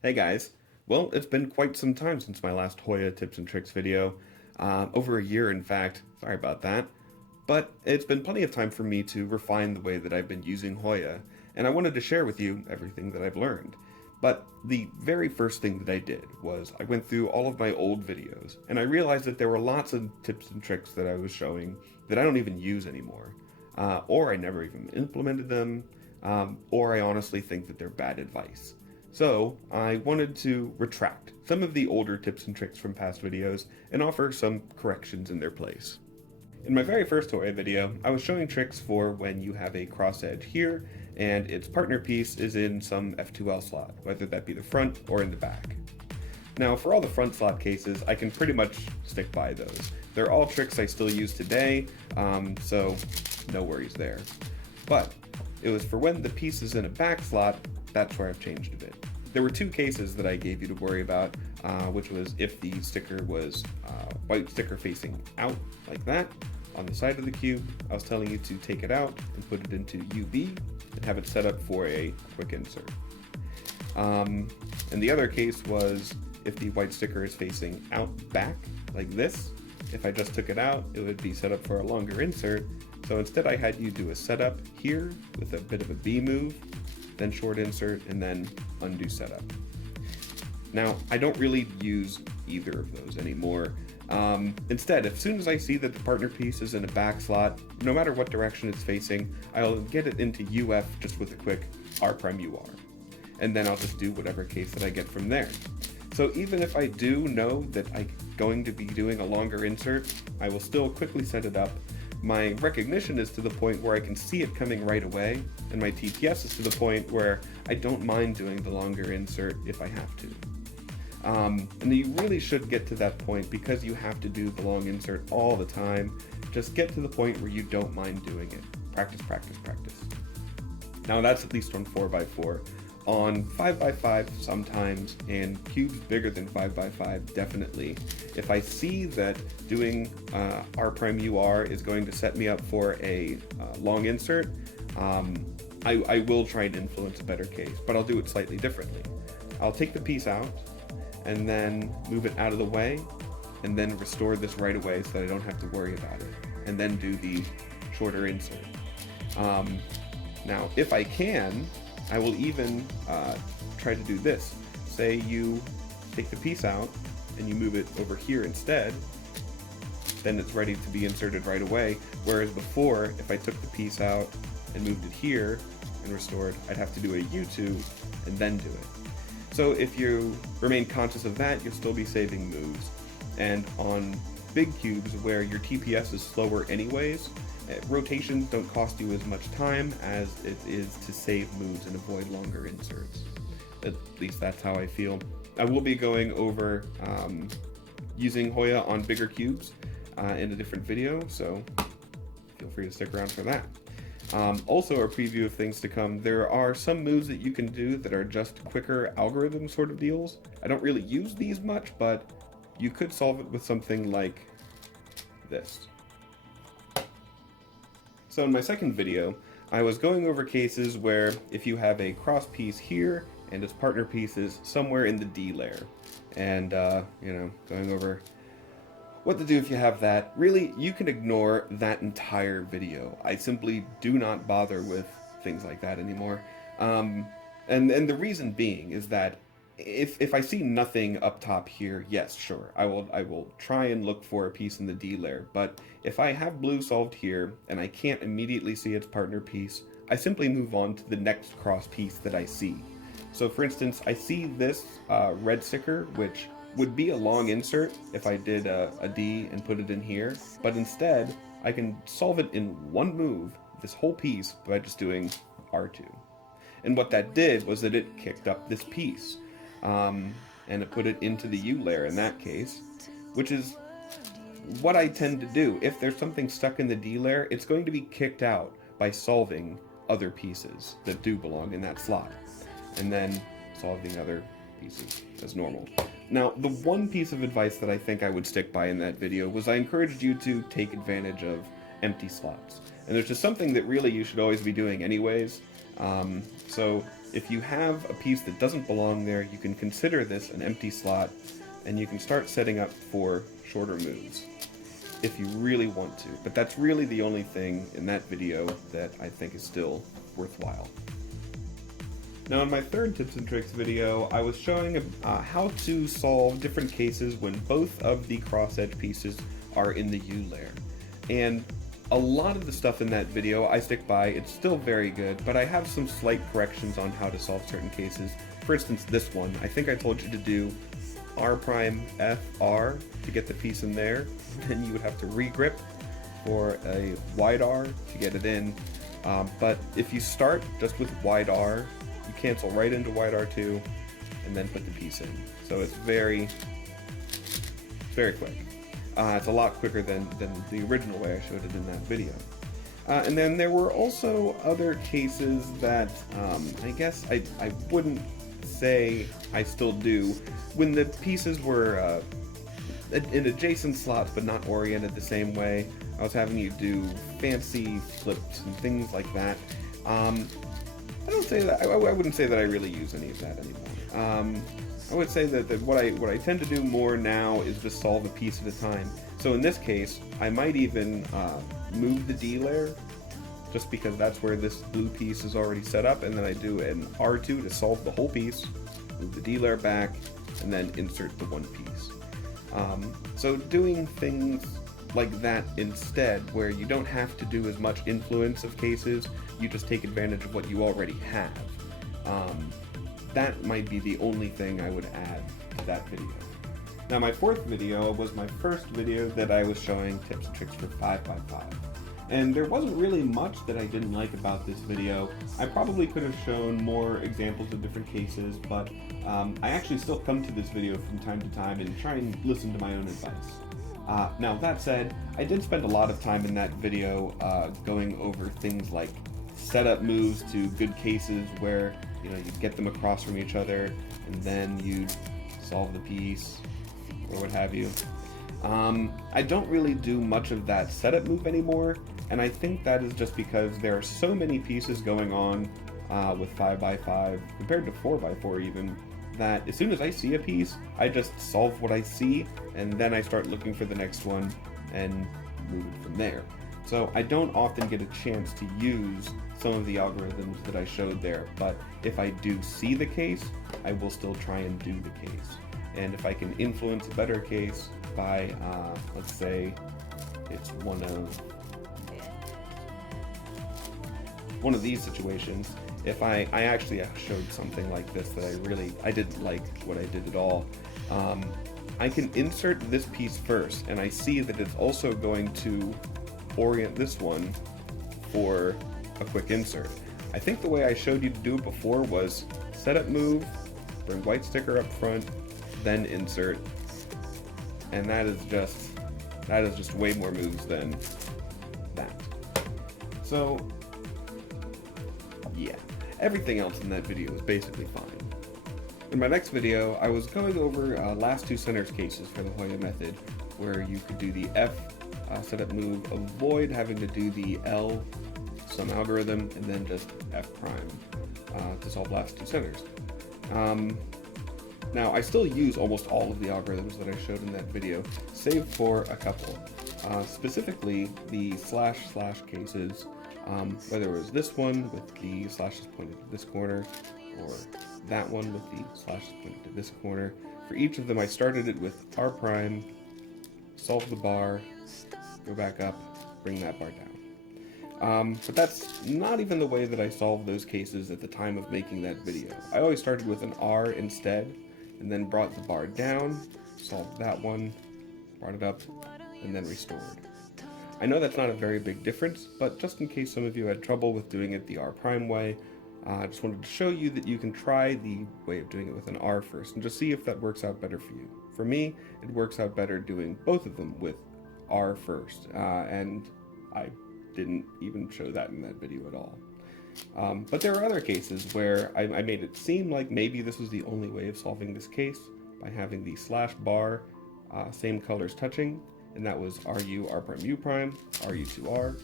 Hey guys. Well, it's been quite some time since my last Hoya tips and tricks video. Over a year, in fact. Sorry about that. But it's been plenty of time for me to refine the way that I've been using Hoya, and I wanted to share with you everything that I've learned. But the very first thing that I did was I went through all of my old videos, and I realized that there were lots of tips and tricks that I was showing that I don't even use anymore. Or I never even implemented them, or I honestly think that they're bad advice. So, I wanted to retract some of the older tips and tricks from past videos and offer some corrections in their place. In my very first Hoya video, I was showing tricks for when you have a cross edge here and its partner piece is in some F2L slot, whether that be the front or in the back. Now, for all the front slot cases, I can pretty much stick by those. They're all tricks I still use today, so no worries there. But it was for when the piece is in a back slot, that's where I've changed a bit. There were two cases that I gave you to worry about, which was if the sticker was white sticker facing out like that on the side of the cube. I was telling you to take it out and put it into UB and have it set up for a quick insert. And the other case was if the white sticker is facing out back like this. If I just took it out, it would be set up for a longer insert. So instead I had you do a setup here with a bit of a B move, then short insert, and then undo setup. Now, I don't really use either of those anymore. Instead, as soon as I see that the partner piece is in a back slot, no matter what direction it's facing, I'll get it into UF just with a quick R prime UR. And then I'll just do whatever case that I get from there. So even if I do know that I'm going to be doing a longer insert, I will still quickly set it up. My recognition is to the point where I can see it coming right away, and my TTS is to the point where I don't mind doing the longer insert if I have to. And you really should get to that point because you have to do the long insert all the time. Just get to the point where you don't mind doing it. Practice, practice, practice. Now that's at least on 4x4. On 5x5 sometimes, and cubes bigger than 5x5 definitely. If I see that doing R prime UR is going to set me up for a long insert, I will try and influence a better case, but I'll do it slightly differently. I'll take the piece out and then move it out of the way and then restore this right away so that I don't have to worry about it, and then do the shorter insert. Now, if I can, I will even try to do this. Say you take the piece out and you move it over here instead, then it's ready to be inserted right away. Whereas before, if I took the piece out and moved it here and restored, I'd have to do a U2 and then do it. So if you remain conscious of that, you'll still be saving moves. And on big cubes where your TPS is slower anyways, rotations don't cost you as much time as it is to save moves and avoid longer inserts. At least that's how I feel. I will be going over using Hoya on bigger cubes in a different video, so feel free to stick around for that. Also, a preview of things to come. There are some moves that you can do that are just quicker algorithm sort of deals. I don't really use these much, but you could solve it with something like this. So in my second video, I was going over cases where if you have a cross piece here and its partner piece is somewhere in the D layer, and going over what to do if you have that. Really, you can ignore that entire video. I simply do not bother with things like that anymore. And the reason being is that if I see nothing up top here, yes, sure, I will try and look for a piece in the D layer. But if I have blue solved here and I can't immediately see its partner piece, I simply move on to the next cross piece that I see. So for instance, I see this red sticker, which would be a long insert if I did a D and put it in here, but instead I can solve it in one move, this whole piece, by just doing R2. And what that did was that it kicked up this piece, and it put it into the U layer in that case, which is what I tend to do. If there's something stuck in the D layer, it's going to be kicked out by solving other pieces that do belong in that slot, and then solving other pieces as normal. Now, the one piece of advice that I think I would stick by in that video was I encouraged you to take advantage of empty slots. And there's just something that really you should always be doing anyways. So If you have a piece that doesn't belong there, you can consider this an empty slot, and you can start setting up for shorter moves if you really want to. But that's really the only thing in that video that I think is still worthwhile. Now in my third tips and tricks video, I was showing how to solve different cases when both of the cross-edge pieces are in the U layer. And a lot of the stuff in that video I stick by. It's still very good, but I have some slight corrections on how to solve certain cases. For instance, this one, I think I told you to do R prime F R to get the piece in there, then you would have to regrip for a wide R to get it in. But if you start just with wide R, you cancel right into wide R2 and then put the piece in. So it's very quick. It's a lot quicker than the original way I showed it in that video. And then there were also other cases that I guess I wouldn't say I still do. When the pieces were in adjacent slots but not oriented the same way, I was having you do fancy flips and things like that. I wouldn't say that I really use any of that anymore. I would say that what I tend to do more now is just solve a piece at a time. So in this case, I might even move the D layer, just because that's where this blue piece is already set up, and then I do an R2 to solve the whole piece, move the D layer back, and then insert the one piece. So doing things like that instead, where you don't have to do as much influence of cases, you just take advantage of what you already have. That might be the only thing I would add to that video. Now my fourth video was my first video that I was showing tips and tricks for 5x5. And there wasn't really much that I didn't like about this video. I probably could have shown more examples of different cases, but I actually still come to this video from time to time and try and listen to my own advice. Now that said, I did spend a lot of time in that video going over things like setup moves to good cases where you get them across from each other and then you solve the piece or what have you. I don't really do much of that setup move anymore, and I think that is just because there are so many pieces going on with 5x5 compared to 4x4 even, that as soon as I see a piece, I just solve what I see and then I start looking for the next one and move it from there. So I don't often get a chance to use some of the algorithms that I showed there, but if I do see the case, I will still try and do the case. And if I can influence a better case by, let's say, it's one of these situations, if I actually showed something like this that I didn't like what I did at all, I can insert this piece first, and I see that it's also going to orient this one for a quick insert. I think the way I showed you to do it before was setup move, bring white sticker up front, then insert, and that is just way more moves than that. So yeah, everything else in that video is basically fine. In my next video, I was going over last two centers cases for the Hoya method, where you could do the F setup move, avoid having to do the L some algorithm, and then just F prime to solve last two centers. Now, I still use almost all of the algorithms that I showed in that video, save for a couple. Specifically, the // cases, whether it was this one with the slashes pointed to this corner, or that one with the slashes pointed to this corner. For each of them, I started it with R prime, solve the bar, go back up, bring that bar down. But that's not even the way that I solved those cases at the time of making that video. I always started with an R instead, and then brought the bar down, solved that one, brought it up, and then restored. I know that's not a very big difference, but just in case some of you had trouble with doing it the R prime way, I just wanted to show you that you can try the way of doing it with an R first, and just see if that works out better for you. For me, it works out better doing both of them with R first, and I didn't even show that in that video at all. But there are other cases where I made it seem like maybe this was the only way of solving this case by having the slash bar same colors touching, and that was RU, R prime, U prime, RU to R.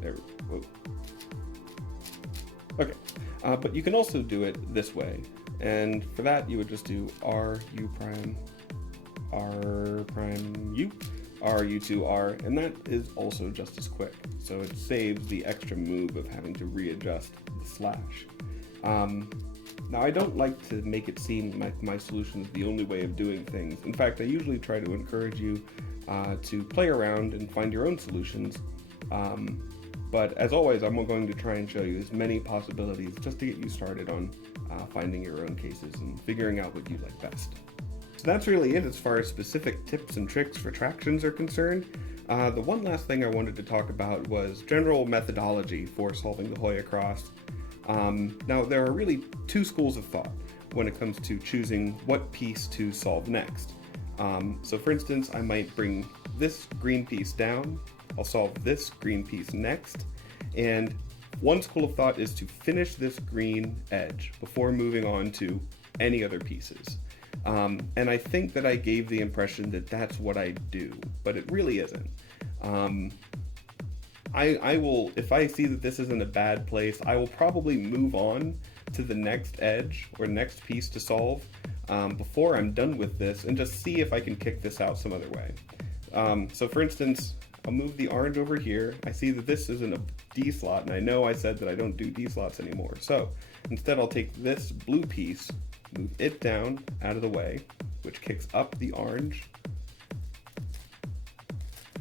There, whoa. But you can also do it this way. And for that, you would just do R, U prime, R prime, U, R, U, 2, R, and that is also just as quick. So it saves the extra move of having to readjust the slash. Now, I don't like to make it seem like my solution is the only way of doing things. In fact, I usually try to encourage you to play around and find your own solutions. But as always, I'm going to try and show you as many possibilities just to get you started on finding your own cases and figuring out what you like best. So that's really it as far as specific tips and tricks for retractions are concerned. The one last thing I wanted to talk about was general methodology for solving the Hoya cross. Now, there are really two schools of thought when it comes to choosing what piece to solve next. So for instance, I might bring this green piece down, I'll solve this green piece next, and one school of thought is to finish this green edge before moving on to any other pieces. And I think that I gave the impression that that's what I do, but it really isn't. I will, if I see that this is in a bad place, I will probably move on to the next edge or next piece to solve before I'm done with this and just see if I can kick this out some other way. So for instance, I'll move the orange over here. I see that this is in a D slot, and I know I said that I don't do D slots anymore. So instead I'll take this blue piece, move it down out of the way, which kicks up the orange.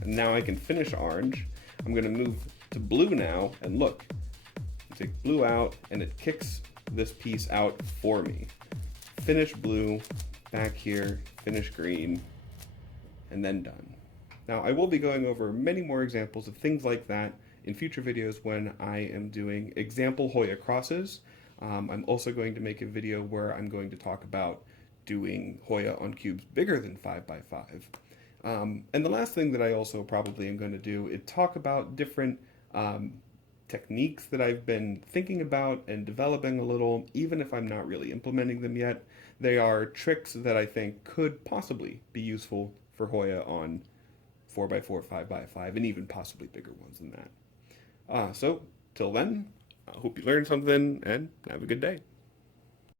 And now I can finish orange. I'm going to move to blue now, and look, take blue out, and it kicks this piece out for me. Finish blue, back here, finish green, and then done. Now, I will be going over many more examples of things like that in future videos when I am doing example Hoya crosses. I'm also going to make a video where I'm going to talk about doing Hoya on cubes bigger than 5x5. And the last thing that I also probably am going to do is talk about different techniques that I've been thinking about and developing a little, even if I'm not really implementing them yet. They are tricks that I think could possibly be useful for Hoya on 4x4, 5x5, and even possibly bigger ones than that. So, till then, I hope you learned something, and have a good day.